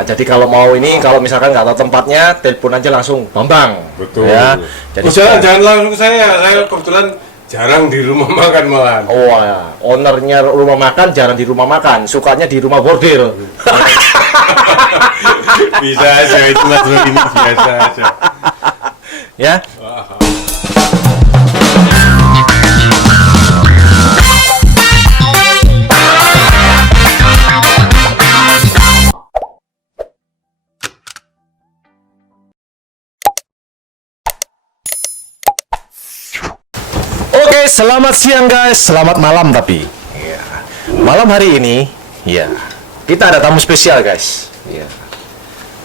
Nah, jadi kalau mau ini, kalau misalkan nggak tahu tempatnya, telepon aja langsung Bambang. Betul. Ya. Jadi jangan langsung saya kebetulan jarang di rumah makan malahan. Oh, ya. Ownernya rumah makan jarang di rumah makan, sukanya di rumah bordil. Bisa aja itu Mas Rudi, biasa aja. Ya. Oke, selamat siang guys, selamat malam tapi. Ya. Malam hari ini, ya, kita ada tamu spesial guys. Ya.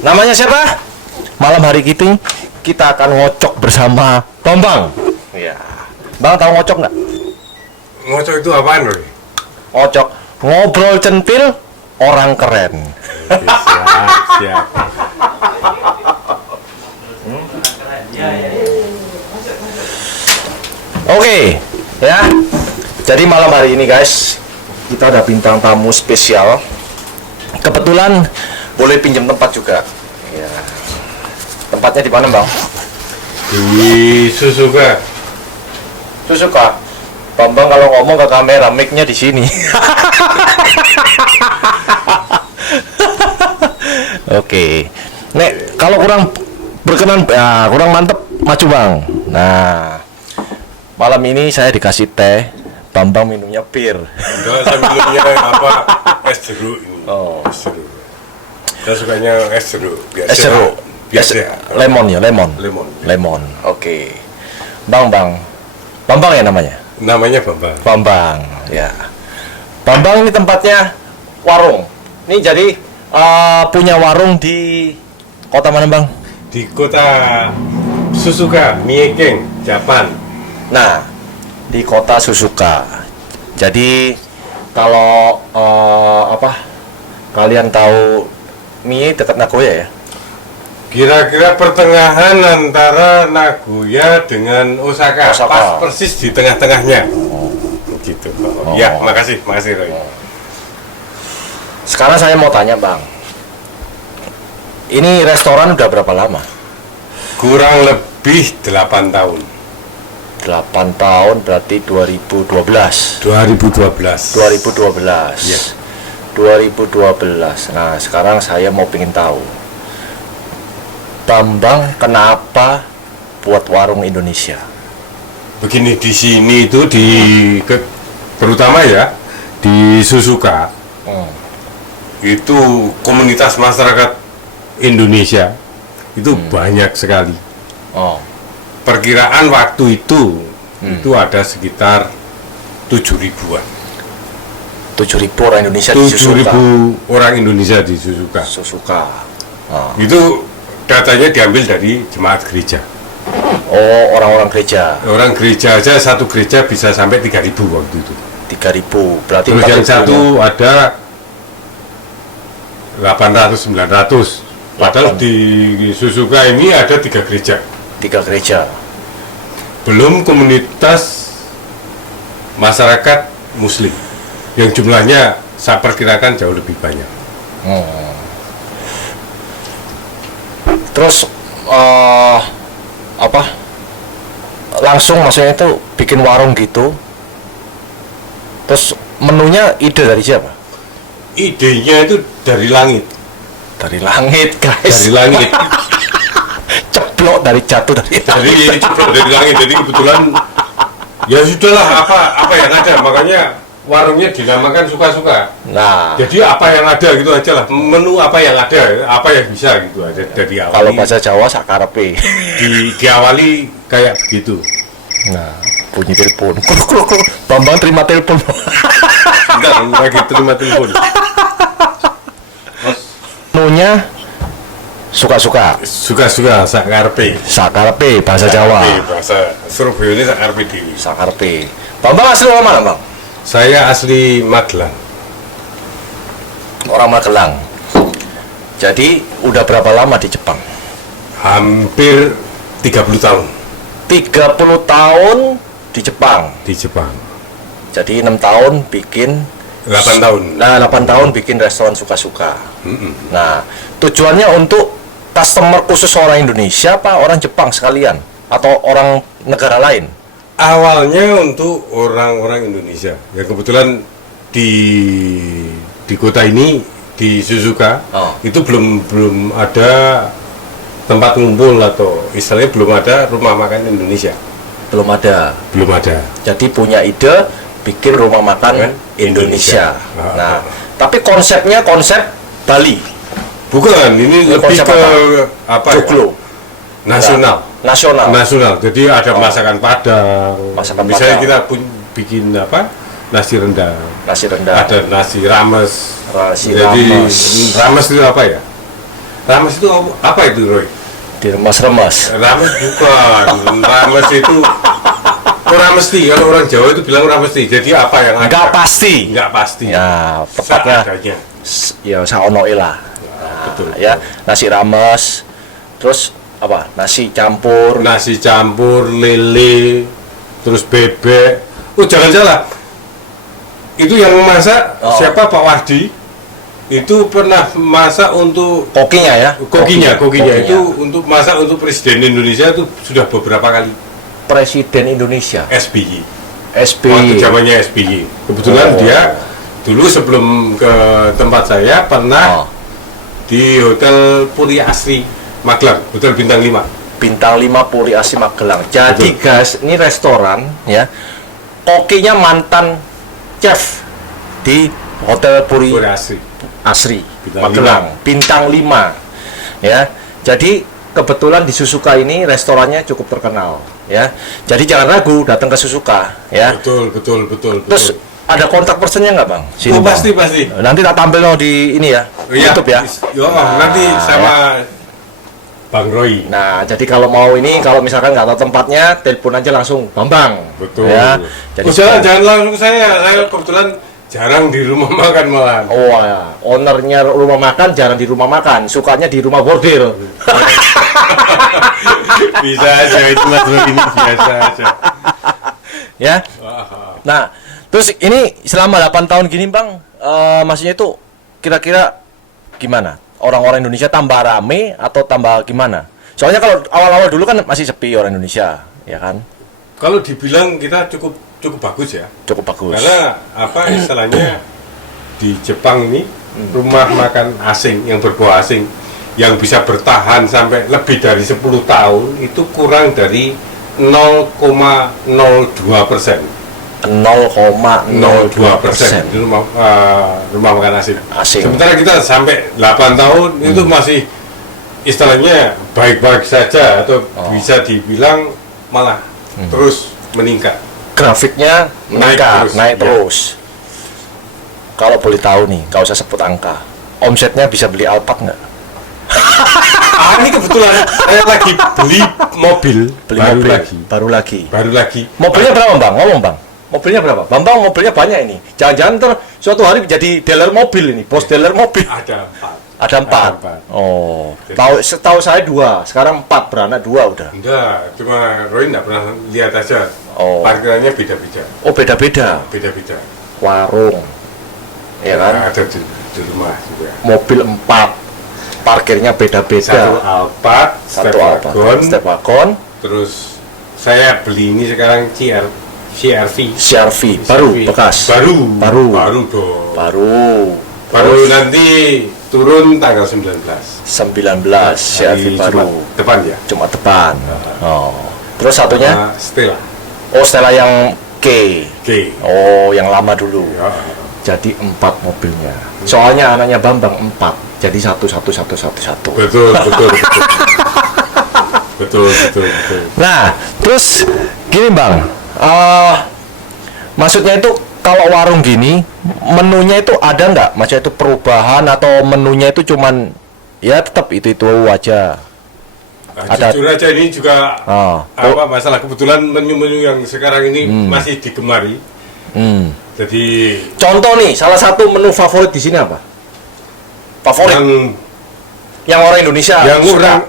Namanya siapa? Malam hari kita akan ngocok bersama Bambang. Ya. Bang tahu ngocok nggak? Ngocok itu apaan, Roy? Ngocok, ngobrol centil, orang keren. Siap. Oke, ya. Jadi malam hari ini guys, kita ada bintang tamu spesial. Kebetulan boleh pinjam tempat juga. Ya. Tempatnya di mana, Bang? Di Suzuka. Suzuka. Bambang kalau ngomong ke kamera, mic-nya di sini. Oke. Nek, kalau kurang berkenan, ya, kurang mantep, maju Bang. Nah, malam ini saya dikasih teh, Bambang minumnya bir. Enggak, saya minumnya apa? Es jeruk ini. Oh. Es jeruk. Saya sukanya es jeruk. Es jeruk. Lemon ya, lemon. Lemon. Oke. Bambang ya namanya. Namanya Bambang. Bambang, ya. Bambang ini tempatnya warung. Ini jadi punya warung di kota mana, Bang? Di kota Suzuka, Miekeng, Jepang. Nah, di kota Suzuka. Jadi kalau kalian tahu Mie dekat Nagoya ya? Kira-kira pertengahan antara Nagoya dengan Osaka. Pas persis di tengah-tengahnya. Gitu. Ya, makasih Roy. Sekarang saya mau tanya, Bang. Ini restoran udah berapa lama? Kurang lebih 8 tahun. 8 tahun berarti 2012. 2012. Iya. 2012. Nah, sekarang saya mau pengen tahu. Bambang kenapa buat warung Indonesia? Begini, di sini itu terutama ya di Suzuka. Itu komunitas masyarakat Indonesia itu banyak sekali. Perkiraan waktu itu ada sekitar 7.000-an. 7.000 orang Indonesia di Suzuka. 7.000 orang Indonesia di Suzuka. Itu datanya diambil dari jemaat gereja. Oh, orang-orang gereja. Orang gereja aja, satu gereja bisa sampai 3.000 waktu itu. 3.000, berarti terus yang satu ada 800-900. Padahal di Suzuka ini ada 3 gereja. 3 gereja. Belum komunitas masyarakat Muslim yang jumlahnya saya perkirakan jauh lebih banyak. Terus langsung maksudnya itu bikin warung gitu. Terus menunya ide dari siapa? Idenya itu dari langit. Dari langit, guys. Dari langit. Ceplok jatuh dari langit. Jadi kebetulan ya sudahlah apa yang ada, makanya warungnya dinamakan suka-suka. Nah, jadi apa yang ada gitu aja lah, menu apa yang ada, apa yang bisa gitu aja dari awal. Kalau bahasa Jawa sakarepe. Diawali kayak begitu. Nah, bunyi telepon. Bambang terima telepon. Enggak, lagi terima telepon. Menunya suka-suka. Suka-suka sakarepe. Sakarepe bahasa Jawa. Bahasa Surabaya ini sakarepe dewi. Sakarepe. Bambang asli orang mana, Bang? Saya asli Magelang. Orang Magelang. Jadi udah berapa lama di Jepang? Hampir 30 tahun. 30 tahun di Jepang. Di Jepang. Jadi 6 tahun bikin 8 tahun. Nah, 8 tahun bikin restoran suka-suka. Nah, Tujuannya untuk customer khusus orang Indonesia apa orang Jepang sekalian atau orang negara lain? Awalnya untuk orang-orang Indonesia. Ya kebetulan di kota ini di Suzuka itu belum ada tempat ngumpul atau istilahnya belum ada rumah makan Indonesia. Belum ada. Belum ada. Jadi punya ide bikin rumah makan Indonesia. Nah, tapi konsepnya konsep Bali. Bukan, ini lebih konsep ke apa ya? Joglo. Nasional. Nasional. Jadi ada masakan Padang. Masakan Misalnya Padang. kita bikin apa? Nasi rendang. Nasi rendang. Ada nasi rames. Jadi rames itu apa ya? Rames itu apa itu, Roy? diremas-remas. Rames bukan. Rames itu orang mesti, kalau orang Jawa itu bilang orang mesti. Jadi apa yang ada? Enggak pasti. Enggak pasti. Ya, tepatnya Seadanya. ya saono lah. Betul. Ya, nasi rames. Terus apa? Nasi campur. Nasi campur, lele, terus bebek. Oh, jangan salah. Itu yang masak siapa, Pak Wahdi? Itu pernah masak untuk Kokinya ya? kokinya itu untuk masak untuk Presiden Indonesia itu sudah beberapa kali. Presiden Indonesia. SBY. SBY. Waktu zamannya SBY. Kebetulan dia dulu sebelum ke tempat saya pernah di Hotel Puri Asri Magelang, Hotel Bintang 5. Bintang 5 Puri Asri Magelang. Jadi guys, ini restoran ya. Kokinya mantan chef di Hotel Puri Asri Magelang, Bintang 5 ya. Jadi kebetulan di Suzuka ini restorannya cukup terkenal ya. Jadi jangan ragu datang ke Suzuka ya. Betul. Terus ada kontak personnya nggak Bang? Oh, Bang. pasti. Nanti tak tampil di ini ya, YouTube ya. Nanti sama Bang Roy. Nah, jadi kalau mau ini, kalau misalkan nggak tahu tempatnya, telepon aja langsung Bambang. Betul. Ya. Jadi jangan langsung saya kebetulan jarang di rumah makan malah. Oh ya, ownernya rumah makan jarang di rumah makan, sukanya di rumah bordil. Bisa aja itu Mas ini biasa aja. Ya. Nah, terus ini selama 8 tahun gini Bang, maksudnya itu kira-kira gimana? Orang-orang Indonesia tambah rame atau tambah gimana? Soalnya kalau awal-awal dulu kan masih sepi orang Indonesia, ya kan? Kalau dibilang kita cukup bagus ya. Cukup bagus. Karena apa istilahnya di Jepang ini rumah makan asing yang berbau asing yang bisa bertahan sampai lebih dari 10 tahun itu kurang dari 0,02%. 0,02% di rumah makan asing. Sementara kita sampai 8 tahun itu masih istilahnya baik-baik saja atau bisa dibilang malah terus meningkat. Grafiknya naik terus. Ya. Kalau boleh tahu nih, nggak usah sebut angka. Omsetnya bisa beli Alphard nggak? Ini kebetulan saya lagi beli mobil, baru lagi. Mobilnya berapa Bang? Ngomong Bang. Mobilnya berapa? Bambang mobilnya banyak ini. Jangan-jangan suatu hari jadi dealer mobil ini, bos dealer mobil. Ada 4. Oh, setahu saya 2, sekarang 4, beranak 2 udah. Enggak, cuma Roy enggak pernah lihat aja. Oh. Parkirannya beda-beda. Oh, beda-beda. Beda-beda. Warung. Ya kan? Ada di rumah juga. Mobil 4. Parkirnya beda-beda. Satu Alphard, step wagon. Terus saya beli ini sekarang CR-V baru bekas. Baru dong. Baru nanti turun tanggal 19 CR-V baru. Depan ya. Jumat depan. Oh. Terus satunya Stella. Oh, Stella yang K. Oh, yang lama dulu. Ya. Jadi 4 mobilnya. Soalnya anaknya Bambang 4. Jadi 1. Betul. Betul. Nah, terus gini Bang. Maksudnya itu kalau warung gini, menunya itu ada nggak? Maksudnya itu perubahan atau menunya itu cuman ya tetap itu aja? Ada. Jujur aja ini juga masalah kebetulan menu-menu yang sekarang ini masih digemari. Jadi contoh nih, salah satu menu favorit di sini apa? Favorit? Yang orang Indonesia.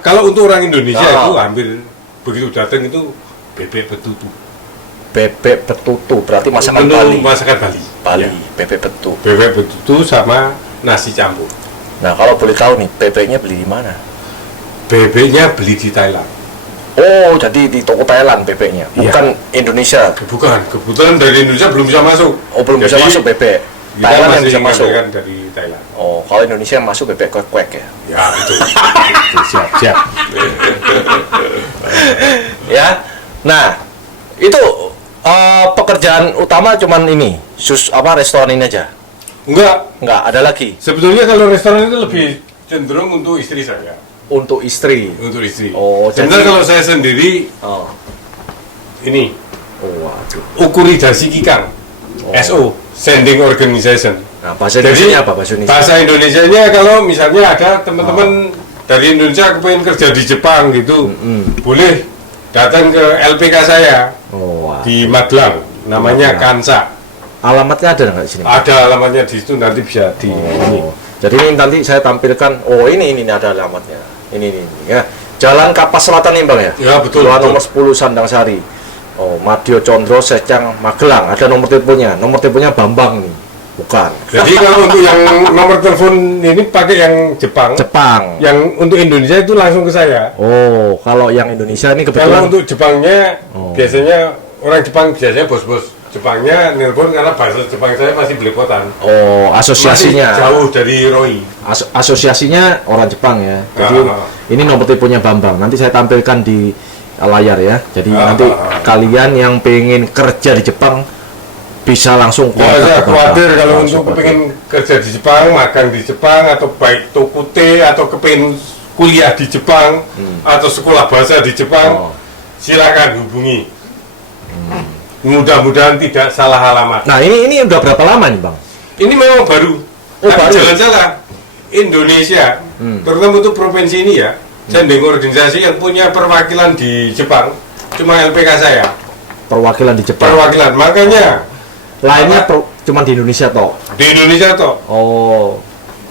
Kalau untuk orang Indonesia itu hampir begitu datang itu bebek betutu. Bebek betutu berarti masakan Bali. Masakan Bali. Ya. Bebek betutu. Bebek betutu sama nasi campur. Nah, kalau boleh tahu nih, bebeknya beli di mana? Bebeknya beli di Thailand. Oh, jadi di toko Thailand bebeknya, Iya. bukan Indonesia. Bukan, kebetulan dari Indonesia belum bisa masuk. Oh, belum bisa Jadi, masuk bebek. Kita Thailand yang masih bisa masuk. ngambilkan dari Thailand. Oh, kalau Indonesia yang masuk bebek kuek-kuek ya. Ya, betul. Betul, siap, siap. Ya. Nah, itu pekerjaan utama cuman ini, restoran ini aja. Enggak, ada lagi Sebetulnya kalau restoran itu lebih cenderung untuk istri saya. untuk istri. Untuk istri. Oh, sebenarnya jadi- kalau saya sendiri Oh. ini Oh, waduh. Ukuridasi Kikang. Oh. SO, Sending Organization. Nah, bahasa Jadi, Indonesia apa bahasa Indonesia? Bahasa Indonesianya kalau misalnya ada teman-teman dari Indonesia kepengen kerja di Jepang gitu, boleh datang ke LPK saya Oh, wah. di Magelang, namanya Magelang. Kansa. Alamatnya ada nggak di sini? Ada alamatnya di situ, nanti bisa di ini. Oh. Jadi ini nanti saya tampilkan. Oh, ini ada alamatnya. Ini ya. Jalan Kapas Selatan nih, Bang ya. Ya, betul, Jalan betul. nomor 10 Sandang Sari. Oh, Madio Condro Secang Magelang. Ada nomor teleponnya. Nomor teleponnya Bambang nih. Bukan. Jadi kalau untuk yang nomor telepon ini pakai yang Jepang. Jepang. Yang untuk Indonesia itu langsung ke saya. Oh, kalau yang Indonesia ini Kalau kebetulan untuk Jepangnya, Oh. biasanya orang Jepang biasanya bos-bos Jepangnya nelpon karena bahasa Jepang saya masih belepotan. oh, asosiasinya. Masih jauh dari Roy. Asosiasinya orang Jepang ya. Jadi ini nomor teleponnya Bambang. Nanti saya tampilkan di layar ya. Jadi nanti kalian yang pengen kerja di Jepang bisa langsung Ya, kontak saya ke Bambang. khawatir kalau Langsung untuk kontak. kepengen kerja di Jepang, makan di Jepang, atau baik tokute, atau kepengen kuliah di Jepang, atau sekolah bahasa di Jepang, Oh. silakan hubungi. Mudah-mudahan tidak salah alamat. Nah, ini udah berapa lama nih, Bang? Ini memang baru. Oh, Tapi baru. jangan salah, Indonesia, terutama untuk provinsi ini ya, sending organisasi yang punya perwakilan di Jepang, cuma LPK saya. Perwakilan di Jepang. Perwakilan, makanya Lainnya cuma di Indonesia toh. di Indonesia toh. Oh.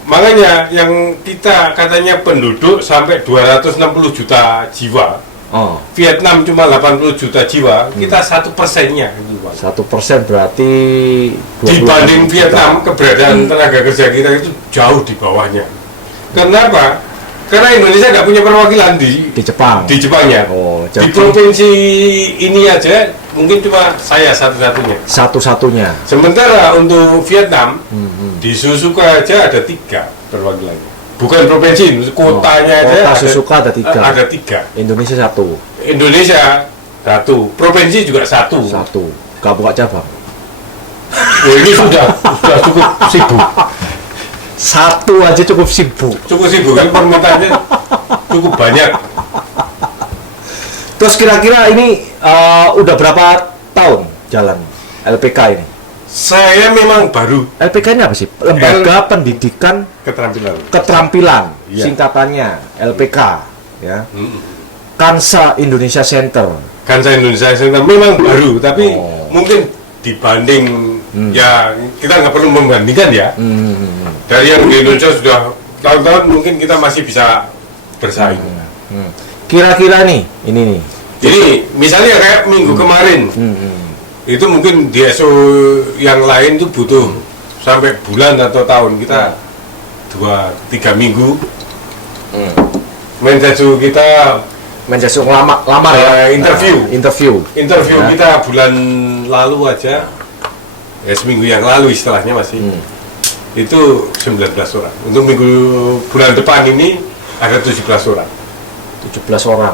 Makanya yang kita katanya penduduk sampai 260 juta jiwa, Oh. Vietnam cuma 80 juta jiwa, kita 1%-nya. 1% berarti 20 Dibanding juta. Vietnam, keberadaan tenaga kerja kita itu jauh di bawahnya. Kenapa? Karena Indonesia nggak punya perwakilan di Jepang. di Jepangnya. Oh, Di jadi provinsi ini aja mungkin cuma saya satu-satunya. satu-satunya. Sementara untuk Vietnam, di Suzuka aja ada 3 perwakilannya. Bukan provinsi, kotanya aja Kota Suzuka ada 3. Ada 3. Indonesia 1. Indonesia 1, provinsi juga 1. 1. Gak buka cabang. Ini sudah cukup sibuk. 1 aja cukup sibuk. Cukup sibuk kan, permintaannya cukup banyak. Terus kira-kira ini udah berapa tahun jalan LPK ini? Saya memang baru LPK ini apa sih? Lembaga Pendidikan keterampilan. Keterampilan, Iya. singkatannya LPK, ya. Kansa Indonesia Center. Kansa Indonesia Center memang baru, tapi Oh. mungkin dibanding ya kita nggak perlu membandingkan ya. Dari yang di Indonesia sudah tahun-tahun mungkin kita masih bisa bersaing. Kira-kira nih, ini nih. Jadi misalnya kayak minggu kemarin itu mungkin di SO yang lain itu butuh sampai bulan atau tahun, kita 2-3 minggu. Menjaju kita Menjadi lamar ya. interview. Interview. Ya. Kita bulan lalu aja, ya seminggu yang lalu istilahnya masih, itu 19 orang. Untuk minggu bulan depan ini ada 17 orang. 17 orang.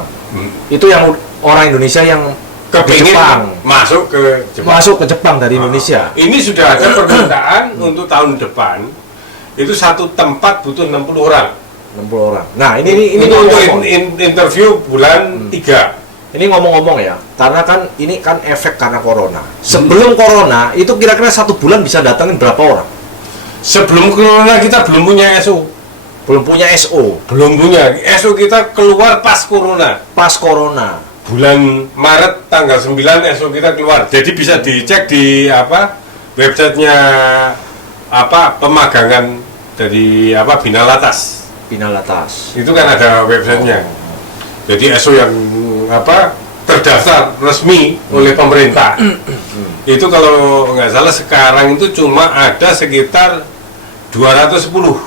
Itu yang orang Indonesia yang di Kepingin Jepang. masuk ke Jepang. Masuk ke Jepang dari Indonesia. Ini sudah ada permintaan untuk tahun depan. Itu satu tempat butuh 60 orang. 60 orang. Nah, ini Untuk ngomong-ngomong. interview bulan 3. Ini ngomong-ngomong ya, karena kan ini kan efek karena corona. Sebelum corona itu kira-kira 1 bulan bisa datangin berapa orang? Sebelum corona kita belum punya SO. Belum punya SO. Belum punya. SO kita keluar pas corona. Pas corona. Bulan Maret tanggal 9 SO kita keluar. Jadi bisa dicek di websitenya pemagangan dari Binalatas. Pinalatas. Itu kan ada websitenya. Jadi SO yang terdaftar resmi oleh pemerintah. Itu kalau nggak salah sekarang itu cuma ada sekitar 210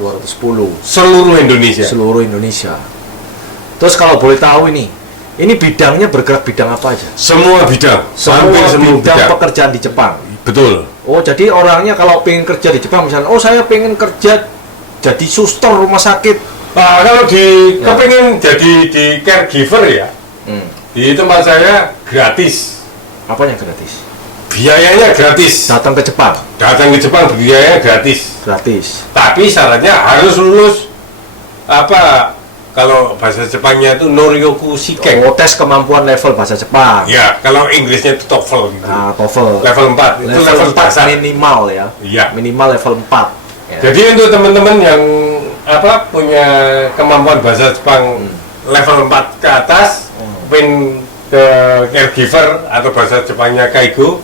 210. Seluruh Indonesia. Seluruh Indonesia. Terus kalau boleh tahu ini bidangnya bergerak bidang apa aja? Semua bidang. Hampir semua bidang pekerjaan di Jepang. Betul. Oh, jadi orangnya kalau pengen kerja di Jepang misalnya, oh saya pengen kerja jadi suster rumah sakit. Nah, kalau kepengen jadi di caregiver ya, di tempat saya gratis. Apanya gratis? Biayanya gratis. Datang ke Jepang. Datang ke Jepang biayanya gratis. Gratis. Tapi syaratnya harus lulus kalau bahasa Jepangnya itu Noryoku Shiken. Oh, tes kemampuan level bahasa Jepang. Ya, kalau Inggrisnya itu TOEFL gitu. Nah, TOEFL. Level 4. Itu level 4 dasar. minimal ya. Iya. Minimal level 4. Ya. Jadi untuk teman-teman yang punya kemampuan bahasa Jepang level 4 ke atas, pengen ke caregiver atau bahasa Jepangnya kaigo,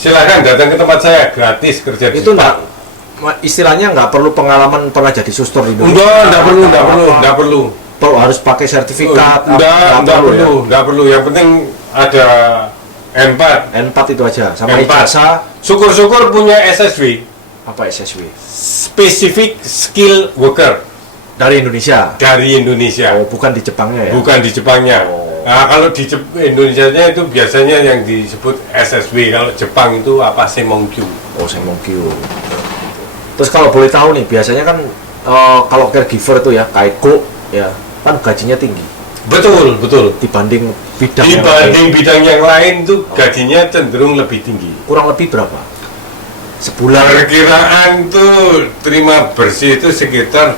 silakan datang ke tempat saya gratis kerja di Itu Jepang. Istilahnya nggak perlu pengalaman pernah jadi suster di Indonesia. Enggak perlu. Harus pakai sertifikat. Enggak perlu. Yang penting ada N4. N4 itu aja. Sama N4. ijazah. Syukur-syukur punya SSW. Apa SSW? Specific Skill Worker. Dari Indonesia. Dari Indonesia. Oh, bukan di Jepangnya ya? Bukan di Jepangnya. Oh. Nah, kalau di Indonesianya itu biasanya yang disebut SSW. Kalau Jepang itu Seimonkyu. Oh, Seimonkyu. Terus kalau boleh tahu nih, biasanya kan kalau caregiver itu ya, kaigo ya, kan gajinya tinggi. Betul. Dibanding bidang bidang yang lain itu gajinya cenderung lebih tinggi. Kurang lebih berapa? Sebulan? Perkiraan tuh terima bersih itu sekitar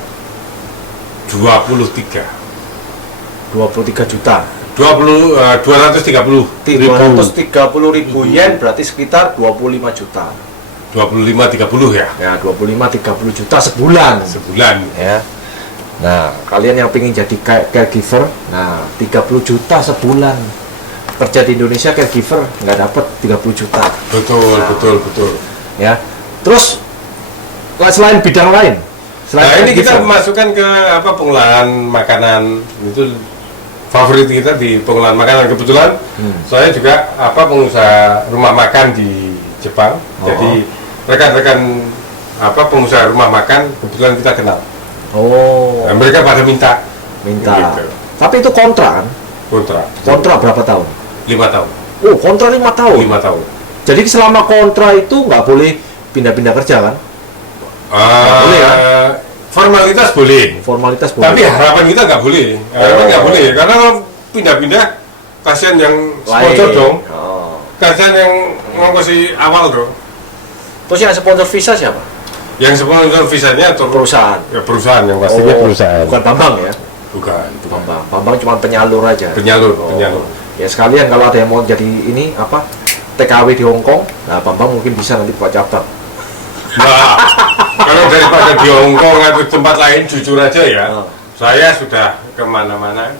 23 juta. 230 ribu yen berarti sekitar 25 juta. 25-30 ya? Ya, 25-30 juta sebulan. Ya. Nah, kalian yang pengen jadi caregiver, nah 30 juta sebulan. Kerja di Indonesia caregiver nggak dapat 30 juta. Betul. Ya. Terus selain bidang lain, ini kita masukkan ke pengolahan makanan. Itu favorit kita di pengolahan makanan. Kebetulan saya juga pengusaha rumah makan di Jepang. Jadi rekan-rekan pengusaha rumah makan kebetulan kita kenal. Oh. Nah, mereka pada minta. Gitu. Tapi itu kontrak kan? Kontrak berapa tahun? 5 tahun. Oh, kontrak 5 tahun. 5 tahun. Jadi selama kontrak itu nggak boleh pindah-pindah kerja kan? Boleh ya? Formalitas boleh. Tapi harapan kita nggak boleh. Karena kalau pindah-pindah kasihan yang sponsor dong. Kasihan yang ngongkosi awal dong. Terus yang sponsor visa siapa? Yang sponsor visanya atau perusahaan? Ya perusahaan yang pastinya perusahaan. Bukan Bambang ya? Bukan. Bambang cuma penyalur aja. Penyalur. Ya sekalian kalau ada yang mau jadi ini TKW di Hong Kong, nah Bambang mungkin bisa nanti buat cabang. Nah, kalau daripada di Hong Kong atau tempat lain jujur aja ya, saya sudah kemana-mana.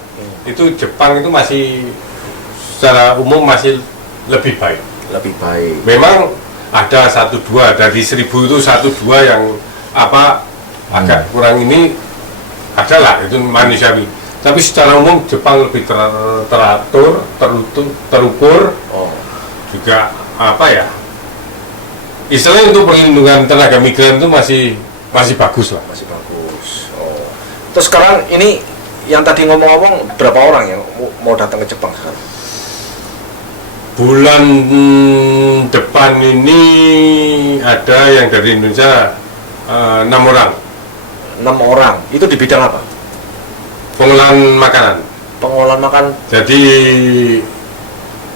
Itu Jepang itu masih secara umum masih lebih baik. Memang ada 1-2 dari 1000 itu 1-2 yang agak kurang ini adalah itu manusiawi. Tapi secara umum Jepang lebih teratur, terukur, juga istilahnya untuk perlindungan tenaga migran itu masih bagus lah. Oh. Terus sekarang ini yang tadi ngomong-ngomong berapa orang yang mau datang ke Jepang sekarang? Bulan depan ini ada yang dari Indonesia 6 orang. 6 orang. Itu di bidang apa? Pengolahan makanan. Jadi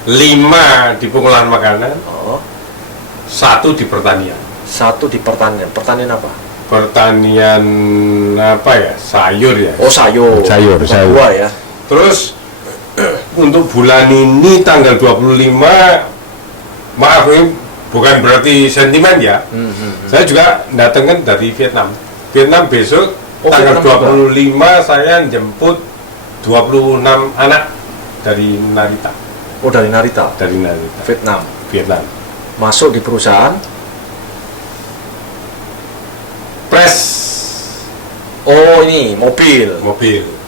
5 di pengolahan makanan. 1 di pertanian. Pertanian apa? Pertanian sayur ya. Oh, sayur. Buah ya. Terus untuk bulan ini tanggal 25, maaf ini bukan berarti sentimen ya. Saya juga datangkan dari Vietnam besok tanggal 25 saya jemput 26 anak dari Narita. Oh, dari Narita. Vietnam. Masuk di perusahaan Press. Oh, ini mobil.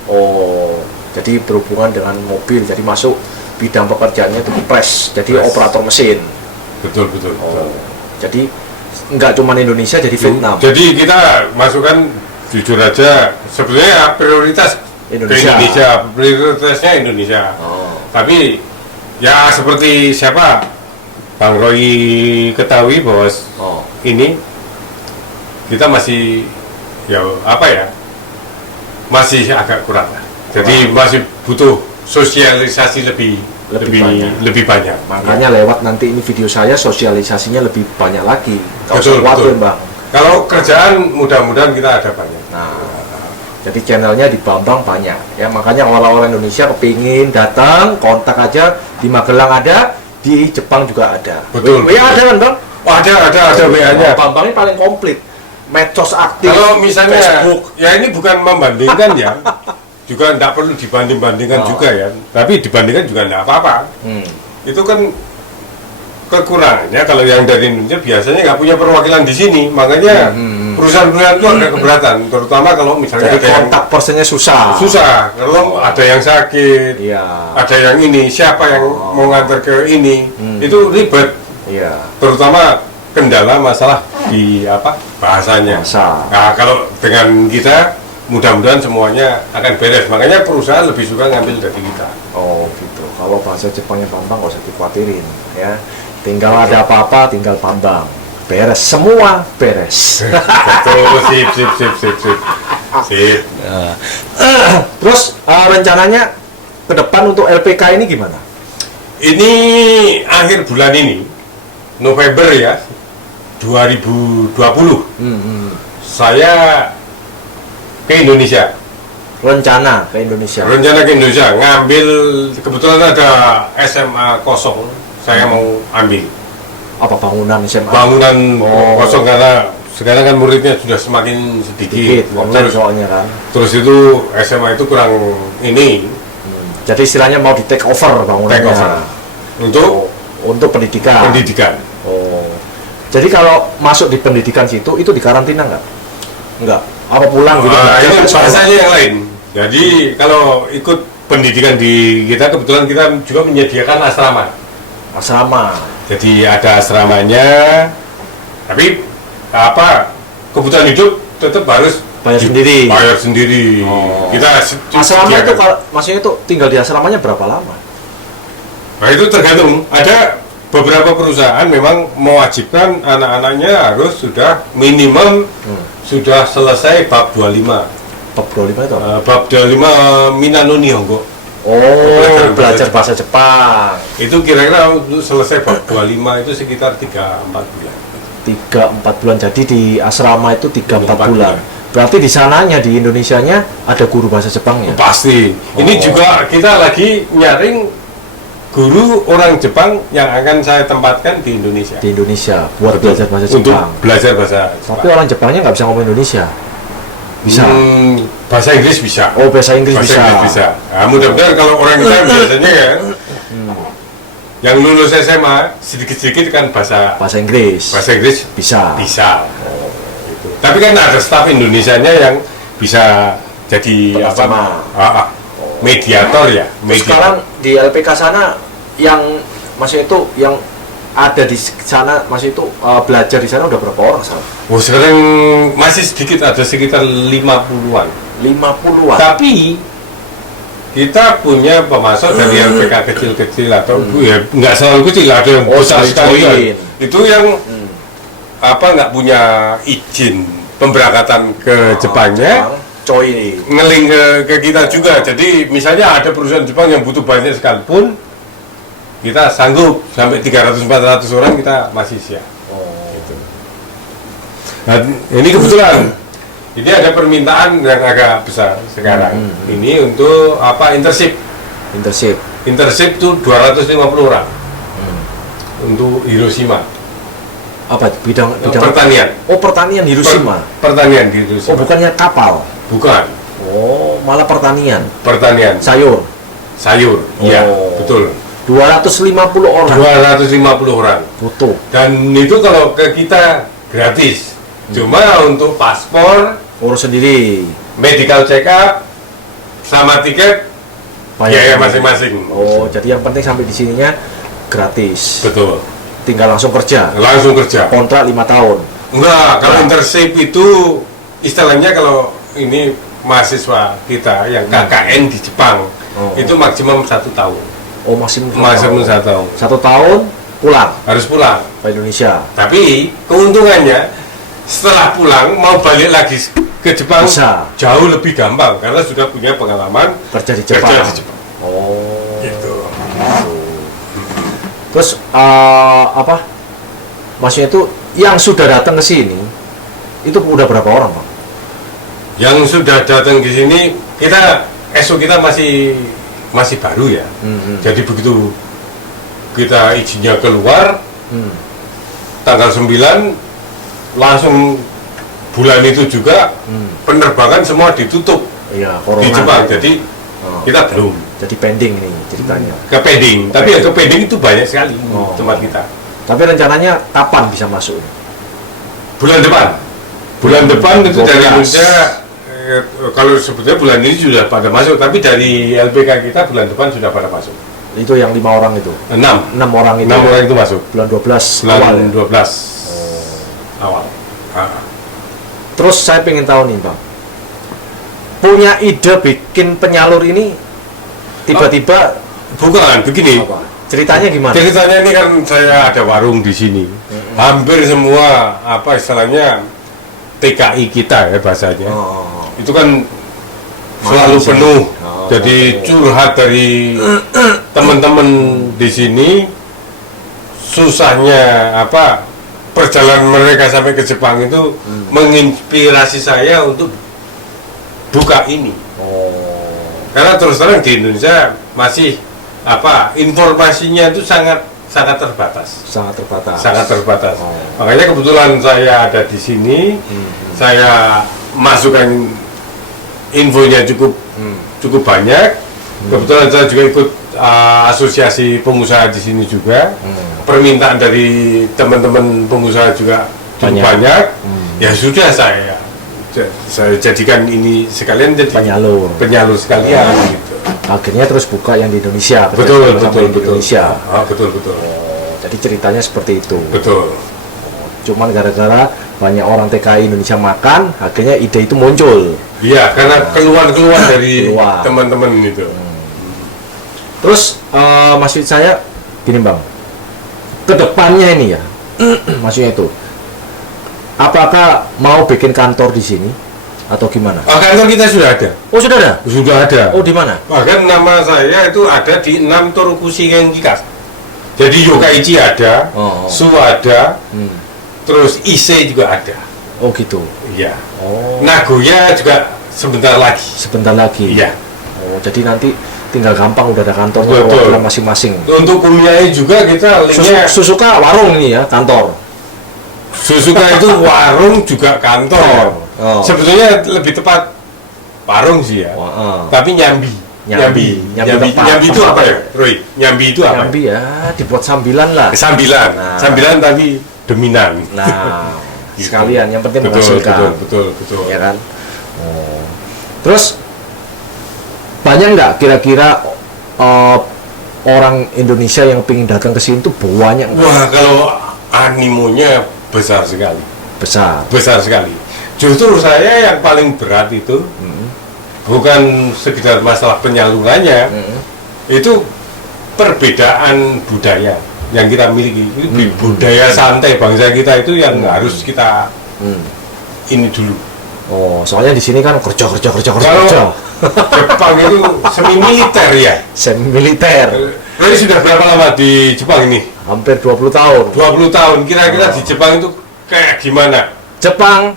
Oh, jadi berhubungan dengan mobil. Jadi masuk bidang pekerjaannya itu press. Jadi operator mesin. Betul. Jadi nggak cuma Indonesia, jadi Vietnam. Jadi kita masukkan jujur aja sebenarnya prioritas Indonesia, prioritasnya Indonesia. Tapi ya seperti siapa Bang Roy ketahui bahwa ini kita masih masih agak kurang. Jadi masih butuh sosialisasi lebih banyak. Makanya lewat nanti ini video saya sosialisasinya lebih banyak lagi. Betul. Bang. Kalau kerjaan mudah-mudahan kita ada banyak. Jadi channelnya di Bambang banyak ya, makanya orang-orang Indonesia kepingin datang, kontak aja, di Magelang ada, di Jepang juga ada. Betul. WA ada kan Bang? Ada WA-nya. Bambang ini paling komplit, medsos aktif. Kalau misalnya Facebook. Ya ini bukan membandingkan ya, juga tidak perlu dibanding-bandingkan juga ya, tapi dibandingkan juga tidak apa-apa. Itu kan kekurangannya kalau yang dari Indonesia biasanya nggak punya perwakilan di sini, makanya perusahaan-perusahaan itu agak keberatan, terutama kalau misalnya jadi kontak personnya susah. Kalau ada yang sakit, ada yang ini, siapa yang mau ngantar ke ini, itu ribet. Terutama kendala masalah di bahasanya. Nah, kalau dengan kita mudah-mudahan semuanya akan beres, makanya perusahaan lebih suka ngambil dari kita. Oh gitu. Kalau bahasa Jepangnya Bambang nggak usah dikhawatirin ya, tinggal ada apa-apa tinggal Bambang, beres, semua beres. Betul, sip. Terus rencananya ke depan untuk LPK ini gimana? Ini akhir bulan ini, November ya, 2020, saya ke Indonesia. Rencana ke Indonesia, ngambil, kebetulan ada SMA kosong, saya mau ambil. Apa bangunan SMA? Bangunan kosong karena sekarang kan muridnya sudah semakin sedikit. Online soalnya kan. Terus itu SMA itu kurang ini. Jadi istilahnya mau di take over bangunannya. Take over. Untuk pendidikan. Jadi kalau masuk di pendidikan situ itu dikarantina nggak? Enggak. Apa pulang gitu? Ini bahasanya yang lain. Jadi kalau ikut pendidikan di kita, kebetulan kita juga menyediakan asrama. Jadi ada asramanya, tapi kebutuhan hidup tetap harus bayar sendiri. Kita asrama itu maksudnya itu tinggal di asramanya berapa lama? Nah itu tergantung. Ada beberapa perusahaan memang mewajibkan anak-anaknya harus sudah minimum sudah selesai bab 25. Bab 25 itu? Bab 25 Minano Nihongo. Belajar bahasa Jepang. Itu kira-kira untuk selesai bab 25 itu sekitar 3-4 bulan. 3-4 bulan. Jadi di asrama itu 3-4 bulan. Berarti di sananya, di Indonesianya ada guru bahasa Jepangnya? Pasti. Ini juga kita lagi nyaring guru orang Jepang yang akan saya tempatkan di Indonesia. Di Indonesia buat belajar bahasa Jepang. Untuk belajar bahasa Jepang. Tapi orang Jepangnya nggak bisa ngomong Indonesia. Bisa. Bahasa Inggris bisa. Bahasa Inggris bisa. Nah, mudah-mudahan kalau orang kita biasanya kan yang lulus SMA sedikit-sedikit kan bahasa Inggris bisa. Gitu. Tapi kan ada staf Indonesianya yang bisa jadi mediator ya. Sekarang di LPK sana yang masih itu yang ada di sana masih itu belajar di sana udah berapa orang sekarang? Sekarang masih sedikit, ada sekitar 50-an. 50-an. Tapi kita punya pemasok dari LPK kecil-kecil atau ya nggak selalu kecil, ada yang besar sekali. Itu yang nggak punya izin pemberangkatan ke Jepangnya. Ngeling ke kita juga. Jadi misalnya ada perusahaan Jepang yang butuh banyak sekalipun, kita sanggup sampai 300-400 orang kita masih siap. Gitu. Nah ini kebetulan ini ada permintaan yang agak besar sekarang. Ini untuk internship itu 250 orang untuk Hiroshima. Apa bidang pertanian? Pertanian Hiroshima. Pertanian di Hiroshima. Bukannya kapal? Bukan. Malah pertanian. Sayur. Iya, betul. 250 orang. 250 orang. Butuh. Dan itu kalau ke kita gratis. Cuma untuk paspor, urus sendiri. Medical check up, sama tiket biaya masing-masing. Jadi yang penting sampai di sininya gratis. Betul. Tinggal langsung kerja. Kontrak 5 tahun. Enggak, kalau internship itu istilahnya kalau ini mahasiswa kita yang KKN di Jepang itu maksimum 1 tahun. Oh, maksimum 1 tahun. 1 tahun pulang. Harus pulang ke Indonesia. Tapi keuntungannya setelah pulang mau balik lagi ke Jepang bisa jauh lebih gampang karena sudah punya pengalaman kerja di Jepang. Oh, gitu. Terus apa? Maksudnya itu yang sudah datang ke sini itu udah berapa orang, Pak? Yang sudah datang ke sini kita masih baru ya. Jadi begitu kita izinnya keluar tanggal 9 langsung bulan itu juga penerbangan semua ditutup di Jepang. Jadi kita belum. Jadi pending nih ceritanya. Ke pending, tapi yang ke pending itu banyak sekali tempat kita. Tapi rencananya kapan bisa masuk? Bulan depan. Bulan depan itu 12. dari Indonesia. Kalau sebetulnya bulan ini sudah pada masuk, tapi dari LPK kita bulan depan sudah pada masuk. Itu yang 5 orang itu? 6 orang itu? 6 orang itu masuk. Bulan 12 bulan awal 12 awal. Terus saya pengen tahu nih, Bang, punya ide bikin penyalur ini tiba-tiba bukan begini. Ceritanya gimana? Ceritanya ini kan saya ada warung di sini. Hampir semua istilahnya TKI kita ya bahasanya. Itu kan selalu penuh. Jadi curhat dari teman-teman di sini susahnya perjalanan mereka sampai ke Jepang itu menginspirasi saya untuk buka ini. Karena terus terang di Indonesia masih informasinya itu sangat terbatas. Sangat terbatas. Makanya kebetulan saya ada di sini, saya masukkan infonya cukup banyak. Kebetulan saya juga ikut asosiasi pengusaha di sini juga. Permintaan dari teman-teman pengusaha juga cukup banyak. Ya sudah saya jadikan ini sekalian jadi penyalur sekalian gitu. Akhirnya terus buka yang di Indonesia. Betul. Indonesia. Betul. Jadi ceritanya seperti itu. Betul. Cuman gara-gara banyak orang TKI Indonesia makan, akhirnya ide itu muncul. Iya, karena keluar dari teman-teman itu. Terus maksud saya gini, Bang, kedepannya ini ya, maksudnya itu, apakah mau bikin kantor di sini atau gimana? Kantor kita sudah ada. Oh, sudah ada? Sudah ada. Oh, di mana? Bahkan nama saya itu ada di 6 Torukushi Genkikas. Jadi Yokkaichi ada, Su ada, terus Ise juga ada. Oh gitu. Iya. Nagoya juga sebentar lagi. Iya. Oh, jadi nanti tinggal gampang udah ada kantornya masing-masing. Untuk kuliahnya juga kita linknya Suzuka warung ini ya, kantor. Suzuka itu warung juga kantor. Sebetulnya lebih tepat warung sih ya. Tapi nyambi itu apa ya, Roy? Nyambi itu apa? Nyambi ya, dibuat sambilan lah. Sambilan tapi dominan. Nah, sekalian yang penting menghasilkan. Betul. Ya kan? Terus banyak nggak kira-kira orang Indonesia yang pengen datang ke sini tuh banyak nggak? Wah, kalau animonya besar sekali. Besar sekali. Justru saya yang paling berat itu bukan sekedar masalah penyalurannya, itu perbedaan budaya yang kita miliki. Budaya santai bangsa kita itu yang harus kita ini dulu. Oh, soalnya di sini kan kerja. Kalau Jepang itu semi militer ya. Semi militer. Jadi sudah berapa lama di Jepang ini? Hampir 20 tahun. 20 tahun. Kira-kira di Jepang itu kayak gimana? Jepang,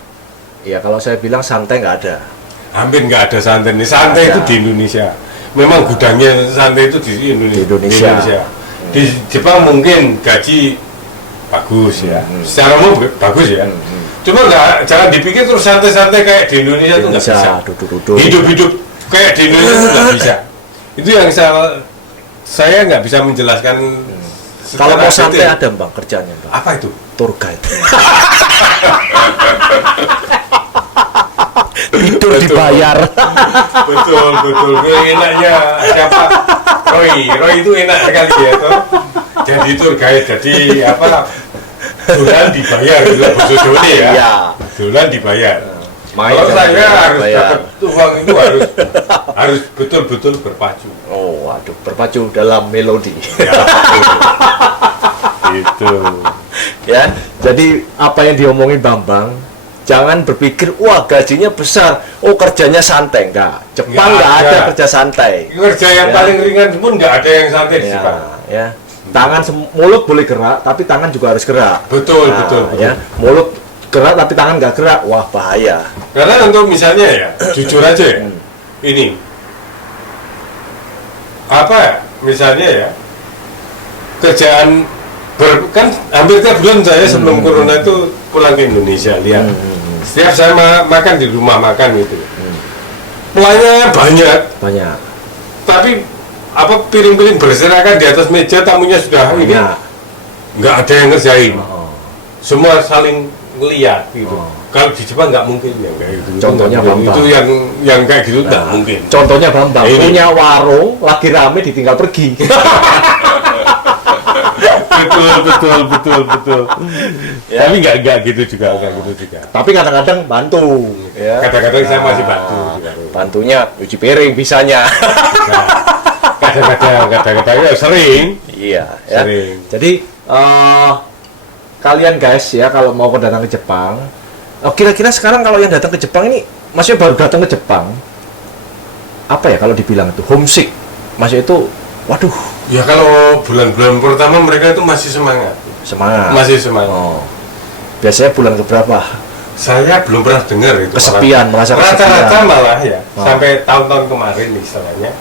ya kalau saya bilang santai nggak ada. Hampir nggak ada santai. Santai itu di Indonesia. Memang gudangnya santai itu di Indonesia. Di Jepang mungkin gaji bagus ya. Secara umum bagus ya. Cuma jangan dipikir terus santai-santai kayak di Indonesia itu nggak bisa. Hidup-hidup kayak di Indonesia itu nggak bisa. Itu yang saya nggak bisa menjelaskan. Kalau mau santai ada, Bang, kerjanya, Bang. Apa itu? Tour guide. Tidur dibayar. Betul. Enaknya siapa? Roy itu enak sekali ya toh. Jadi tour guide, jadi dolan dibayar gitu, bahasa Jawa ya. Dolan dibayar. Kalau saya harus dapat uang itu harus betul-betul berpacu. Oh, waduh, berpacu dalam melodi. Ya, itu. Ya, jadi apa yang diomongin Bambang, jangan berpikir wah gajinya besar, oh kerjanya santai. Enggak, Jepang nggak ada kerja santai. Kerja yang paling ringan pun nggak ada yang santai di Jepang. Ya, tangan mulut boleh gerak, tapi tangan juga harus gerak. Betul. Ya, mulut gerak tapi tangan nggak gerak, wah bahaya. Karena untuk misalnya ya, jujur aja ya, ini apa ya, misalnya ya, kerjaan kan hampir tiap bulan saya sebelum corona itu pulang ke Indonesia, lihat setiap saya makan di rumah makan gitu, pelangnya banyak, tapi apa piring-piring berserakan di atas meja, tamunya sudah ini nggak ada yang ngerjain, semua saling ngeliat gitu. Kalau di Jepang nggak mungkin yang kayak gitu. Contohnya Bambang. Itu yang kayak gitu nggak mungkin. Contohnya Bambang punya warung lagi rame ditinggal pergi. betul. Ya. Tapi nggak gitu juga, Tapi kadang-kadang bantu. Ya. Kadang-kadang saya masih bantu. Bantunya cuci piring bisanya. Kadang-kadang ya sering. Iya. Ya. Sering. Jadi kalian guys ya kalau mau datang ke Jepang, kira-kira sekarang kalau yang datang ke Jepang ini, maksudnya baru datang ke Jepang, apa ya kalau dibilang itu homesick, maksudnya itu, waduh. Ya kalau bulan-bulan pertama mereka itu masih semangat. Masih semangat. Oh. Biasanya bulan keberapa? Saya belum pernah dengar itu. Kesepian, merasa kesepian. Rata-rata malah ya, sampai tahun-tahun kemarin istilahnya,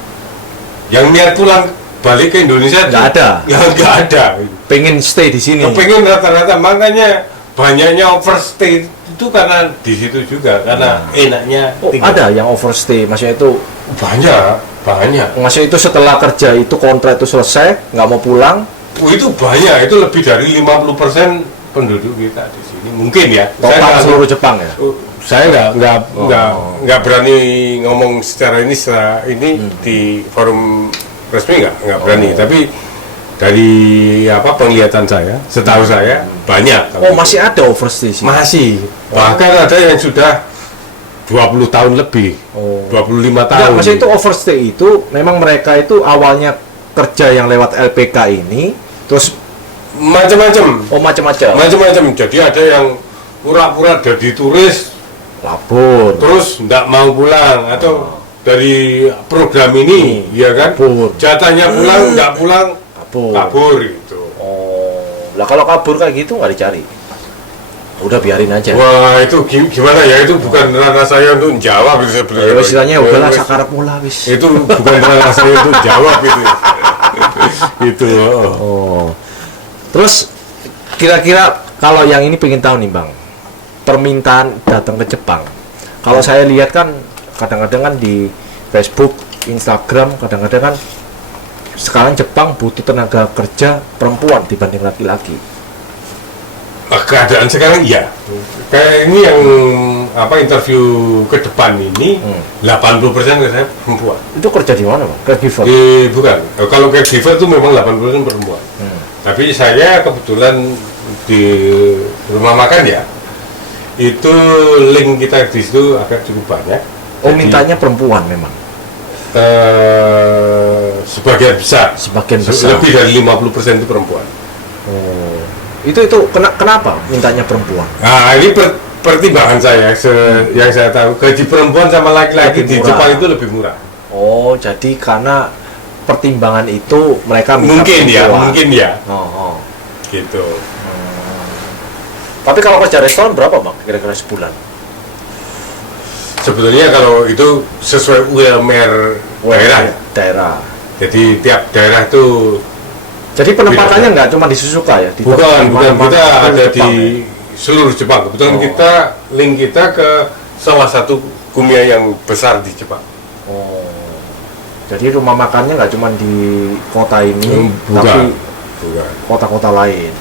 yang niat pulang balik ke Indonesia nggak ada. Ya nggak ada. Pengen stay di sini. Pengen rata-rata, makanya banyaknya overstay itu karena di situ juga, karena enaknya. Ada yang overstay, maksudnya itu banyak. Maksudnya itu setelah kerja itu kontrak itu selesai, nggak mau pulang. Itu banyak, itu lebih dari 50% penduduk kita di sini. Mungkin ya. Total seluruh Jepang ya. Saya nggak berani ngomong secara ini di forum resmi nggak berani. Tapi dari apa penglihatan saya, setahu saya banyak. Masih ada overstay sih. Masih. Bahkan ada yang sudah 20 tahun lebih, 25 tahun. Maksudnya itu overstay itu memang mereka itu awalnya kerja yang lewat LPK ini, terus macam-macam. Macam-macam. Jadi ada yang pura-pura jadi turis, labur, terus nggak mau pulang, atau dari program ini, ya kan? Jatahnya pulang, nggak pulang, kabur gitu. Lah kalau kabur kayak gitu nggak dicari. Udah biarin aja. Wah, itu gimana ya? Itu bukan ranah saya untuk jawab itu sebenarnya. Ya istilahnya udahlah sakarep mula wis. Itu bukan ranah saya untuk jawab itu. Itu. Terus kira-kira kalau yang ini pengen tahu nih Bang, permintaan datang ke Jepang. Kalau saya lihat kan kadang-kadang kan di Facebook, Instagram, kadang-kadang kan sekarang Jepang butuh tenaga kerja perempuan dibanding laki-laki. Keadaan sekarang iya. Kayak ini yang interview ke depan ini 80% saya perempuan. Itu kerja di mana, Bang? Caregiver? Bukan. Kalau caregiver itu memang 80% perempuan. Tapi saya kebetulan di rumah makan ya, itu link kita di situ agak cukup banyak. Mintanya perempuan memang. Sebagian besar. Lebih dari 50% itu perempuan. Itu kenapa mintanya perempuan? Nah, ini pertimbangan saya yang saya tahu, gaji perempuan sama laki-laki di Jepang itu lebih murah. Jadi karena pertimbangan itu mereka minta mungkin ya. Gitu. Tapi kalau kerja restoran berapa, Bang? Kira-kira sebulan? Sebetulnya kalau itu sesuai UMR daerah. Jadi tiap daerah itu. Jadi penempatannya nggak cuma di Suzuka ya? Bukan, kita ada di seluruh Jepang. Kebetulan link kita ke salah satu Kumiya yang besar di Jepang. Jadi rumah makannya nggak cuma di kota ini, tapi kota-kota lain.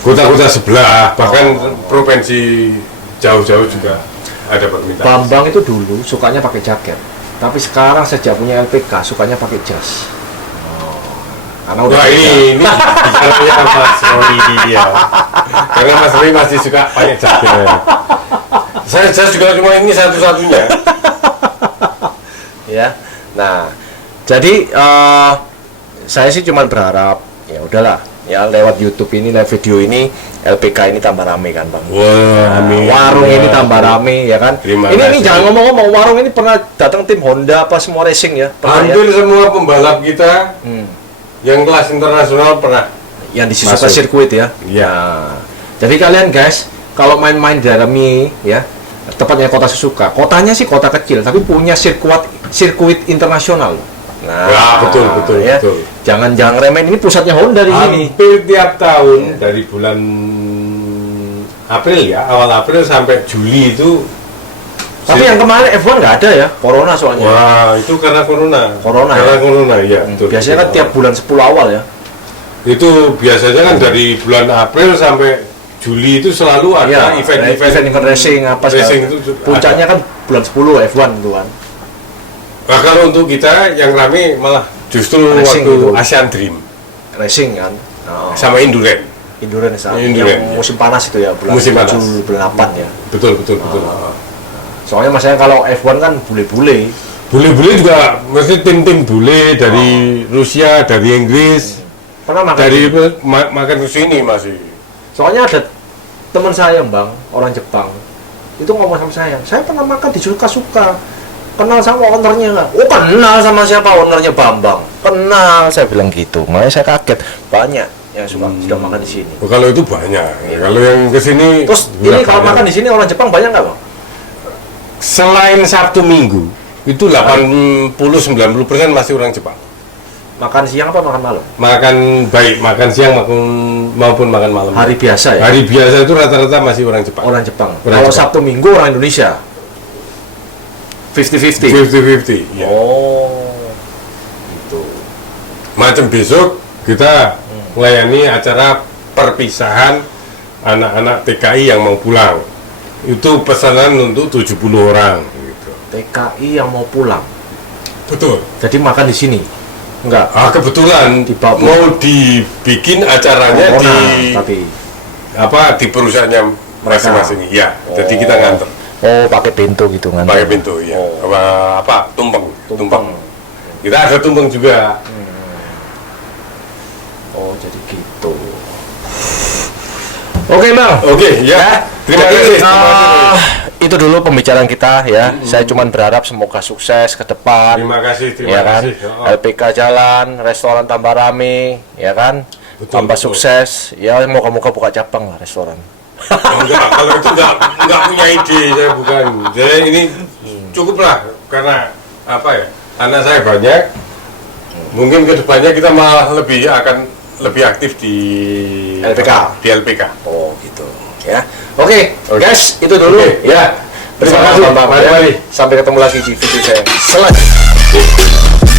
Kota-kota sebelah, bahkan provinsi jauh-jauh juga ada permintaan. Bambang itu dulu sukanya pakai jaket, tapi sekarang sejak punya LPK sukanya pakai jas. Karena udah ini bicaranya Mas Roy dia. Karena Mas Roy masih suka pakai jaket. Saya juga cuma ini satu-satunya. Ya. Nah, jadi saya sih cuma berharap ya udahlah ya lewat YouTube ini, lewat video ini LPK ini tambah rame kan Bang. Wah, amin. Warung ini tambah rame ya kan. Ini jangan ngomong-ngomong, warung ini pernah datang tim Honda apa semua racing ya? Pernah, hampir ya? semua pembalap kita yang kelas internasional pernah. Yang di Suzuka sirkuit ya. Iya. Nah, jadi kalian guys, kalau main-main di Darami ya, tepatnya kota Suzuka, kotanya sih kota kecil tapi punya sirkuit internasional. Nah, ya, betul ya. betul. Jangan remehin, ini pusatnya Honda di sini. Hampir tiap tahun dari bulan April ya, awal April sampai Juli itu. Tapi yang kemarin F1 nggak ada ya, Corona soalnya. Wah, itu karena Corona. Karena Corona ya. Betul, biasanya kan tiap bulan 10 awal ya. Itu biasanya kan dari bulan April sampai Juli itu selalu ada event racing apa racing itu puncaknya kan bulan 10 F1 itu kan. Nah, kalau untuk kita yang rame malah justru Racing waktu itu. Asian Dream Racing kan. sama Endurance. Endurance Endurance, yang musim panas itu ya, bulan Musim 7, panas. bulan 8 ya. Betul. Soalnya masalahnya kalau F1 kan bule-bule. Bule-bule juga mesti tim-tim bule dari Rusia, dari Inggris, Pernah makan dari makan ke sini masih. Soalnya ada teman saya Bang, orang Jepang. Itu ngomong sama saya pernah makan di Suka-Suka. Kenal sama ownernya nggak? Oh kenal sama siapa? Ownernya Bambang. Kenal, saya bilang gitu. Makanya saya kaget. Banyak yang sudah makan di sini. Oh, kalau itu banyak. Kalau yang ke sini Terus ini kalau makan di sini orang Jepang banyak nggak Bang? selain Sabtu Minggu itu 80-90% masih orang Jepang. Makan siang apa makan malam? Makan siang maupun makan malam. Hari biasa ya? Hari biasa itu rata-rata masih orang Jepang. Orang Jepang. Orang Kalau Jepang. Sabtu Minggu orang Indonesia. 50-50. 50-50 ya. Oh. Gitu. Macam besok kita melayani acara perpisahan anak-anak TKI yang mau pulang. Itu pesanan untuk 70 orang gitu. TKI yang mau pulang. Betul. Jadi makan di sini. Enggak. Kebetulan mau dibikin acaranya tapi di perusahaannya masing-masing. Ya, jadi kita nganter. Oh, pakai pintu gitu kan? Pakai pintu, ya. Tumpeng. Kita ada tumpeng juga. Oh, jadi gitu. Oke, Bang. Oke, ya. Terima kasih. Itu dulu pembicaraan kita ya. Saya cuma berharap semoga sukses ke depan. Terima kasih. Ya kan? LPK jalan, restoran tambah rame, ya kan? Tambah sukses. Ya, moga-moga buka cabang lah restoran. Enggak, kalau itu enggak punya ide, saya bukan. Jadi ini cukuplah karena anak saya banyak. Mungkin kedepannya kita malah akan lebih aktif di LPK. Oh gitu ya. Oke, guys, itu dulu ya. Terima kasih. Mari. Sampai ketemu lagi di video saya selanjutnya.